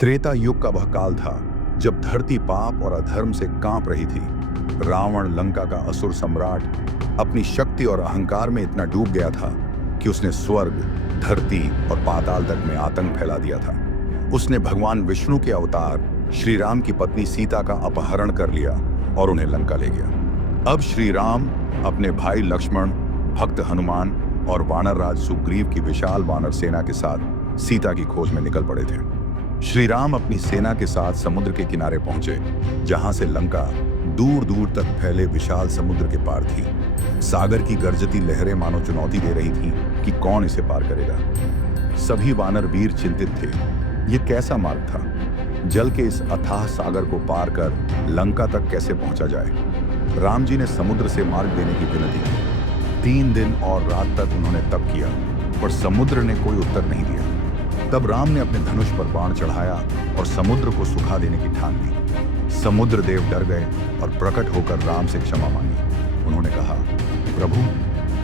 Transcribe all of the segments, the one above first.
त्रेता युग का वह काल था जब धरती पाप और अधर्म से कांप रही थी। रावण, लंका का असुर सम्राट, अपनी शक्ति और अहंकार में इतना डूब गया था कि उसने स्वर्ग, धरती और पाताल तक में आतंक फैला दिया था। उसने भगवान विष्णु के अवतार श्री राम की पत्नी सीता का अपहरण कर लिया और उन्हें लंका ले गया। अब श्री राम अपने भाई लक्ष्मण, भक्त हनुमान और वानर राज सुग्रीव की विशाल वानर सेना के साथ सीता की खोज में निकल पड़े थे। श्री राम अपनी सेना के साथ समुद्र के किनारे पहुंचे, जहां से लंका दूर दूर तक फैले विशाल समुद्र के पार थी। सागर की गरजती लहरें मानो चुनौती दे रही थीं कि कौन इसे पार करेगा। सभी वानर वीर चिंतित थे। ये कैसा मार्ग था? जल के इस अथाह सागर को पार कर लंका तक कैसे पहुंचा जाए? राम जी ने समुद्र से मार्ग देने की विनती की। 3 दिन और रात तक उन्होंने तप किया, पर समुद्र ने कोई उत्तर नहीं दिया। तब राम ने अपने धनुष पर बाण चढ़ाया और समुद्र को सुखा देने की ठान ली। समुद्र देव डर गए और प्रकट होकर राम से क्षमा मांगी। उन्होंने कहा, प्रभु,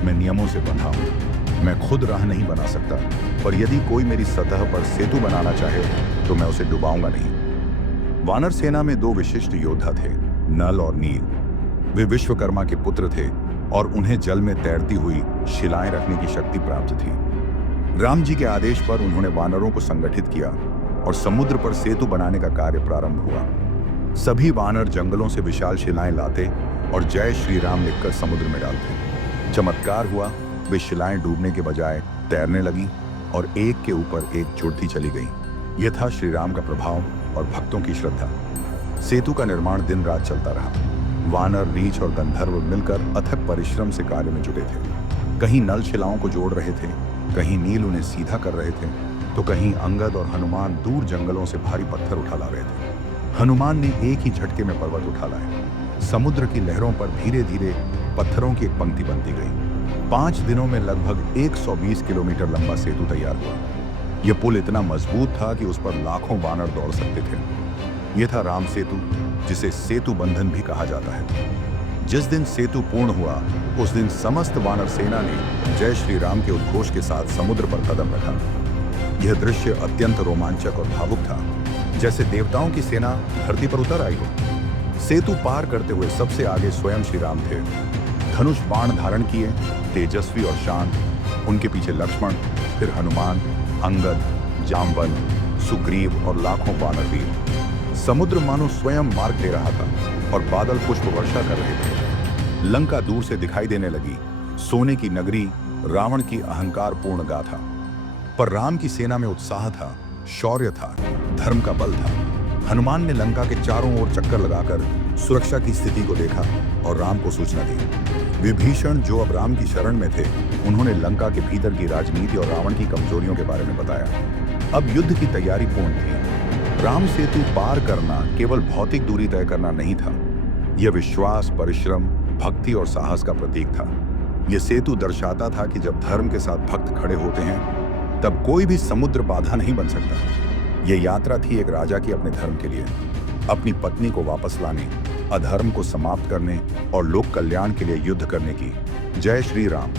मैं नियमों से बंधा हूं, मैं खुद राह नहीं बना सकता, पर यदि कोई मेरी सतह पर सेतु बनाना चाहे तो मैं उसे डुबाऊंगा नहीं। वानर सेना में 2 विशिष्ट योद्धा थे, नल और नील। वे विश्वकर्मा के पुत्र थे और उन्हें जल में तैरती हुई शिलाएं रखने की शक्ति प्राप्त थी। राम जी के आदेश पर उन्होंने वानरों को संगठित किया और समुद्र पर सेतु बनाने का कार्य प्रारंभ हुआ। सभी वानर जंगलों से विशाल शिलाएं लाते और जय श्री राम लिखकर समुद्र में डालते। चमत्कार हुआ, वे शिलाएं डूबने के बजाय तैरने लगी और एक के ऊपर एक जुड़ती चली गईं। यह था श्री राम का प्रभाव और भक्तों की श्रद्धा। सेतु का निर्माण दिन रात चलता रहा। वानर, रीछ और गंधर्व मिलकर अथक परिश्रम से कार्य में जुटे थे। कहीं नल शिलाओं को जोड़ रहे थे, कहीं नील उन्हें सीधा कर रहे थे, तो कहीं अंगद और हनुमान दूर जंगलों से भारी पत्थर उठा ला रहे थे। हनुमान ने एक ही झटके में पर्वत उठा लाए। समुद्र की लहरों पर धीरे धीरे पत्थरों की एक पंक्ति बनती गई। 5 दिनों में लगभग 120 किलोमीटर लंबा सेतु तैयार हुआ। यह पुल इतना मजबूत था कि उस पर लाखों वानर दौड़ सकते थे। यह था राम सेतु, जिसे सेतु बंधन भी कहा जाता है। जिस दिन सेतु पूर्ण हुआ, उस दिन समस्त वानर सेना ने जय श्री राम के उद्घोष के साथ समुद्र पर कदम रखा। यह दृश्य अत्यंत रोमांचक और भावुक था, जैसे देवताओं की सेना धरती पर उतर आई हो। सेतु पार करते हुए सबसे आगे स्वयं श्री राम थे, धनुष बाण धारण किए, तेजस्वी और शांत। उनके पीछे लक्ष्मण, फिर हनुमान, अंगद, जामवंत, सुग्रीव और लाखों वानर वीर। समुद्र मानो स्वयं मार्ग दे रहा था और बादल पुष्प वर्षा कर रहे थे। लंका दूर से दिखाई देने लगी, सोने की नगरी, रावण की अहंकार पूर्ण गाथा। पर राम की सेना में उत्साह था, शौर्य था, धर्म का बल था। हनुमान ने लंका के चारों ओर चक्कर लगाकर सुरक्षा की स्थिति को देखा और राम को सूचना दी। विभीषण, जो अब राम की शरण में थे, उन्होंने लंका के भीतर की राजनीति और रावण की कमजोरियों के बारे में बताया। अब युद्ध की तैयारी पूर्ण थी। राम सेतु पार करना केवल भौतिक दूरी तय करना नहीं था, यह विश्वास, परिश्रम, भक्ति और साहस का प्रतीक था। यह सेतु दर्शाता था कि जब धर्म के साथ भक्त खड़े होते हैं, तब कोई भी समुद्र बाधा नहीं बन सकता। यह यात्रा थी एक राजा की अपने धर्म के लिए, अपनी पत्नी को वापस लाने, अधर्म को समाप्त करने और लोक कल्याण के लिए युद्ध करने की। जय श्री राम।